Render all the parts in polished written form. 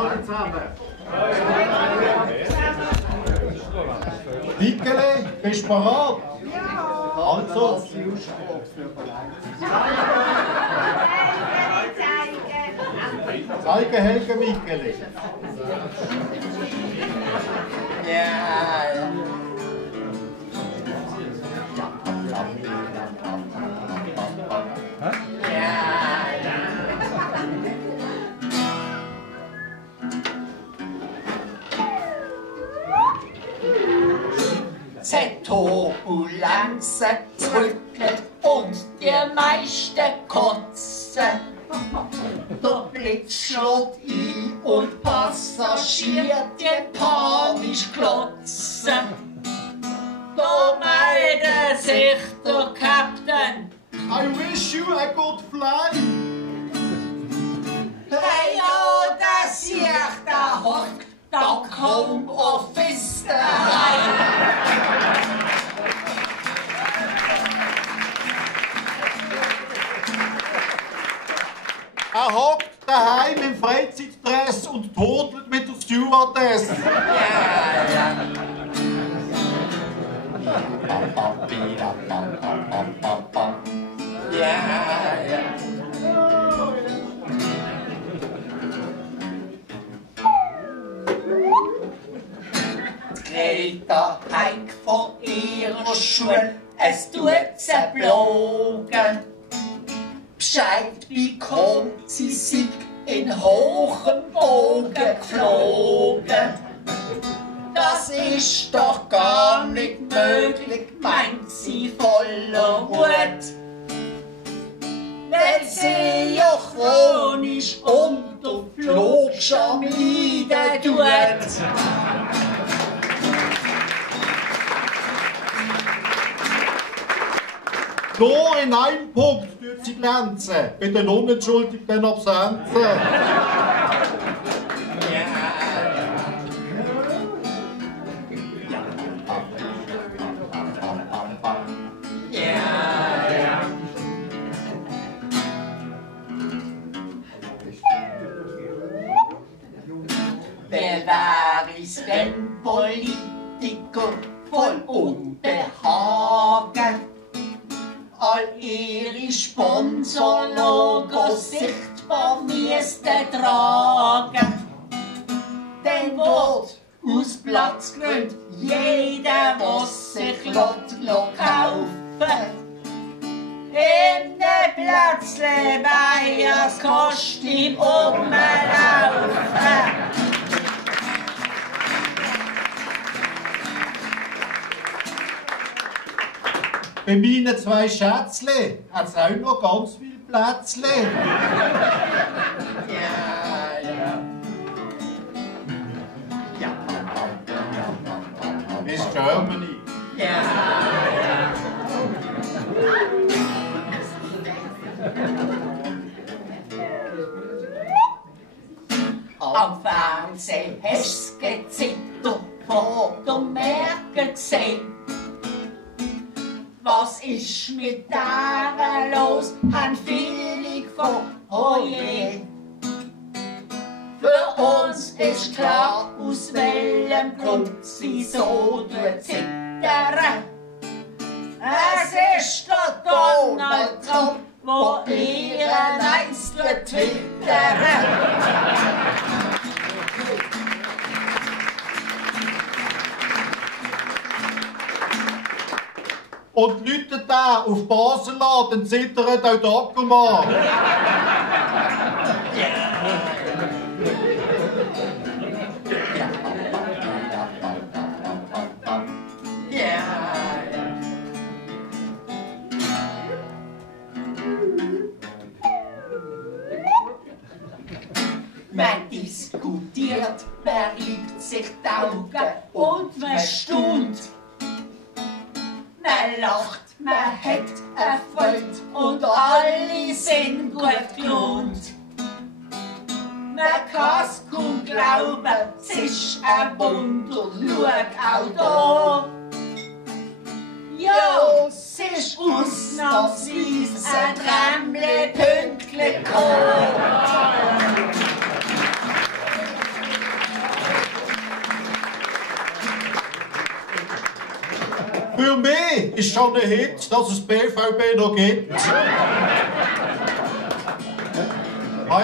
alle zusammen. Michele, bist du bereit? Ja. Also. Zeigen, Helge, Michele. Ja. Turbulenzen zurückt und die meisten kotzen. Der Blitz schlägt ein und Passagiere die panisch glotzen. Da meldet sich der Captain. I wish you a good flight. Hey, ja, das sieht der hockt dank Homeoffice daheim. Er hockt daheim im Freizeitdress und todelt mit der Stewardess. Ja. Greta heim von ihrer Schule, es tut sie blogen. Bescheid bekommt, sie sind in hohem Bogen geflogen. Das ist doch gar nicht möglich, meint sie voller Wut. Weil sie ja chronisch unter Flugscham leiden tut. Nur in einem Punkt tut sie glänzen, bei den unentschuldigten Absenzen. Wer war es, wenn Politiker voll Unbehagen all ihre Sponsorlogo sichtbar müssten tragen? Dann wird aus Platzgründen jeder, was sich kaufen in den Platzle bei das Kostüm umlaufen. Bei meinen zwei Schätzle hat es auch noch ganz viele Plätzle. Miss Germany. Am Fernsehen hast du gezittert vor der Merkel gesehen. Was ist mit der los? Han viele gefragt, oh je. Für uns ist klar, aus welchem Grund sie so zittern. Es ist der Donald Trump, wo ihren Einzelnen twittern. Und läutet da auf Basel an, dann zittert auch der Ackermann. Man diskutiert, man liebt sich die Augen und man staunt. Man lacht, man hat Erfolg und alle sind gut gelohnt. Man kann's kaum glauben, es ist ein Wunder, schau auch da. Ja, es ist ausnahmsweise ein Träumle pünktlich gekommen. Für mich ist schon ein Hit, dass es BVB noch gibt.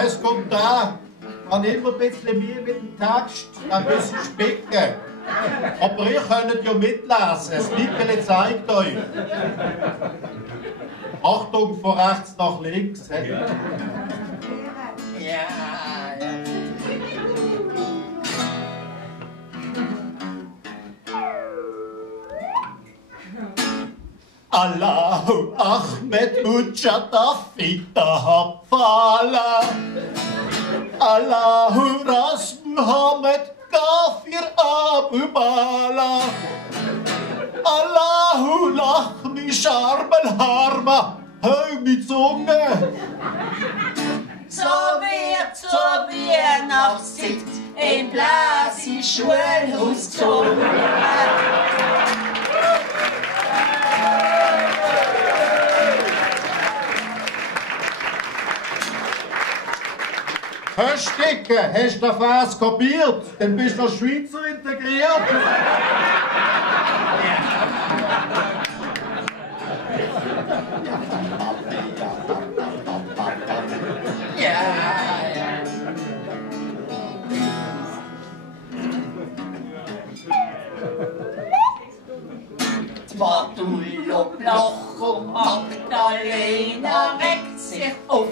Es kommt da. Ich habe immer ein bisschen Mühe mit dem Text, ein bisschen spicken. Aber ihr könnt ja mitlesen, das Nickel zeigt euch. Achtung, von rechts nach links. Ja. Allahu Ahmed Mujadaffita Hafala. Allahu Ras Muhammad Kafir Abu Bala. Allahu Lachmi Sharm al-Harma. Hör mit Zunge. So Weihnachtszeit in Blasi Schulhaus gezogen. Hast du Dicke, hast du den Vers kapiert? Dann bist du als Schweizer integriert. Bartullo Bloch und Magdalena regt sich auf.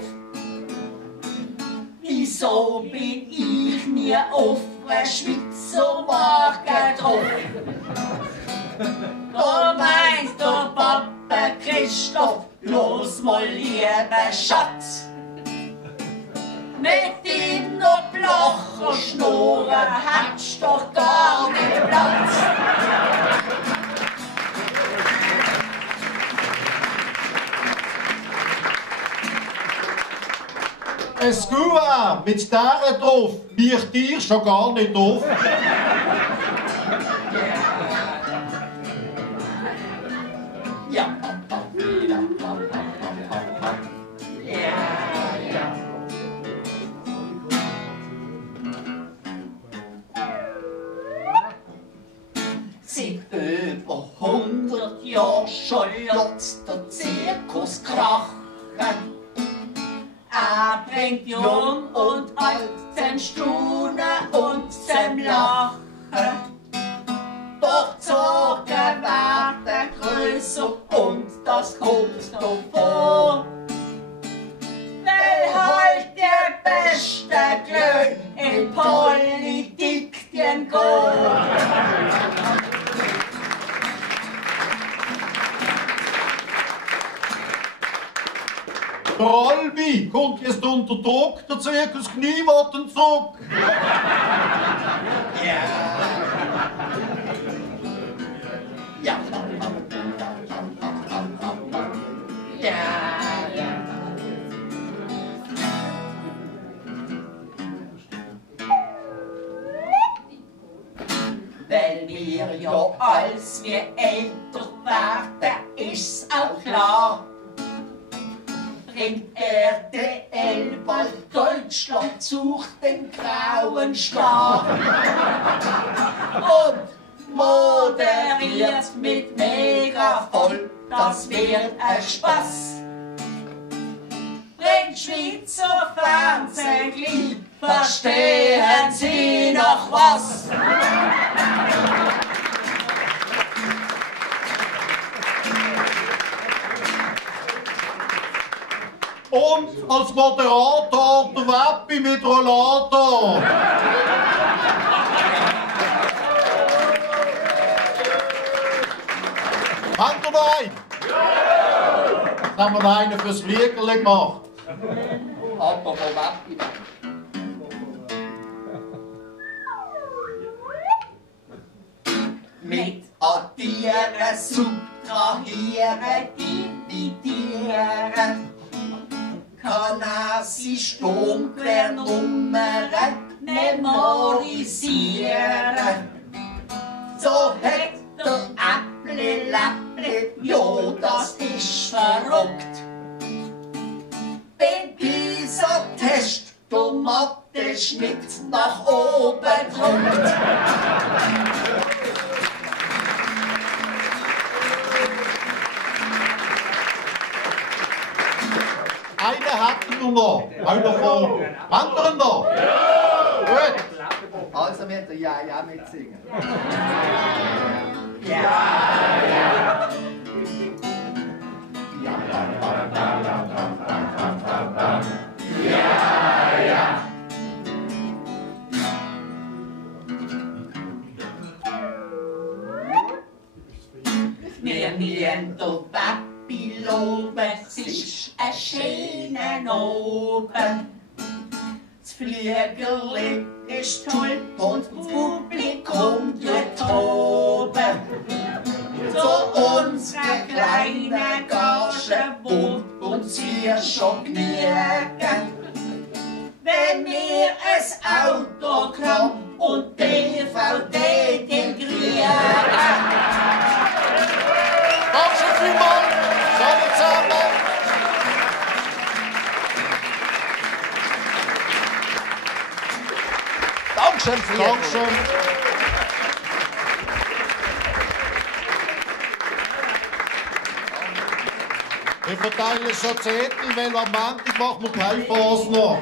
Wieso bin ich nie auf der Schweizer Wagen drauf? Da meint der Papa Christoph, los mal lieber Schatz. Mit ihm noch Blocher Schnurren hat's doch gar nicht Platz. Es Gua mit dieser drauf liegt dir schon gar nicht auf. Ja. Seit über 100 Jahren schon lässt der Zirkus krachen. Bringt Jung und Alt zum Staunen und zum Lachen. Doch die Sorgen werden grösser und das kommt noch vor. Weil halt die besten Glück in Politik gehen. Der Albi kommt jetzt unter Druck, der Zirkus Kniewatten zurück. Ja. Ja. Ja. Weil wir ja als wir älter werden, ist auch klar. Bringt RTL bald Deutschland sucht den grauen Star. Und moderiert mit Megafon, das wird ein Spaß. Bringt Schweizer Fernsehen gleich, verstehen Sie noch was? Und als Moderator der Weppi mit Rollator. Habt ihr noch einen? Jetzt haben wir noch einen fürs Fliegerli gemacht. Aber wo Weppi? Mit addieren, subtrahieren, dividieren. Kann er sich Sturmquernummern memorisieren. So hat der Äpple-Läpple, ja, das ist verrückt. Beim PISA-Test der Mathe-Schnitt nach oben drückt. hätten wir noch. Einer von anderen noch. Gut. Also wird der Ja mitsingen. Wir müssen der Papi loben, es ist ein schöner Abend. Das Flügerli ist toll und das Publikum tut toben. Zu unserer kleinen Gage wohnt uns hier schon genügen. Wenn wir ein Autogramm und DVD den kriegen. Danke vielmals. Alle zusammen. Dankeschön, Friedrich. Dankeschön. Ich verteile schon Zettel, weil am Montag machen wir keine Phase noch.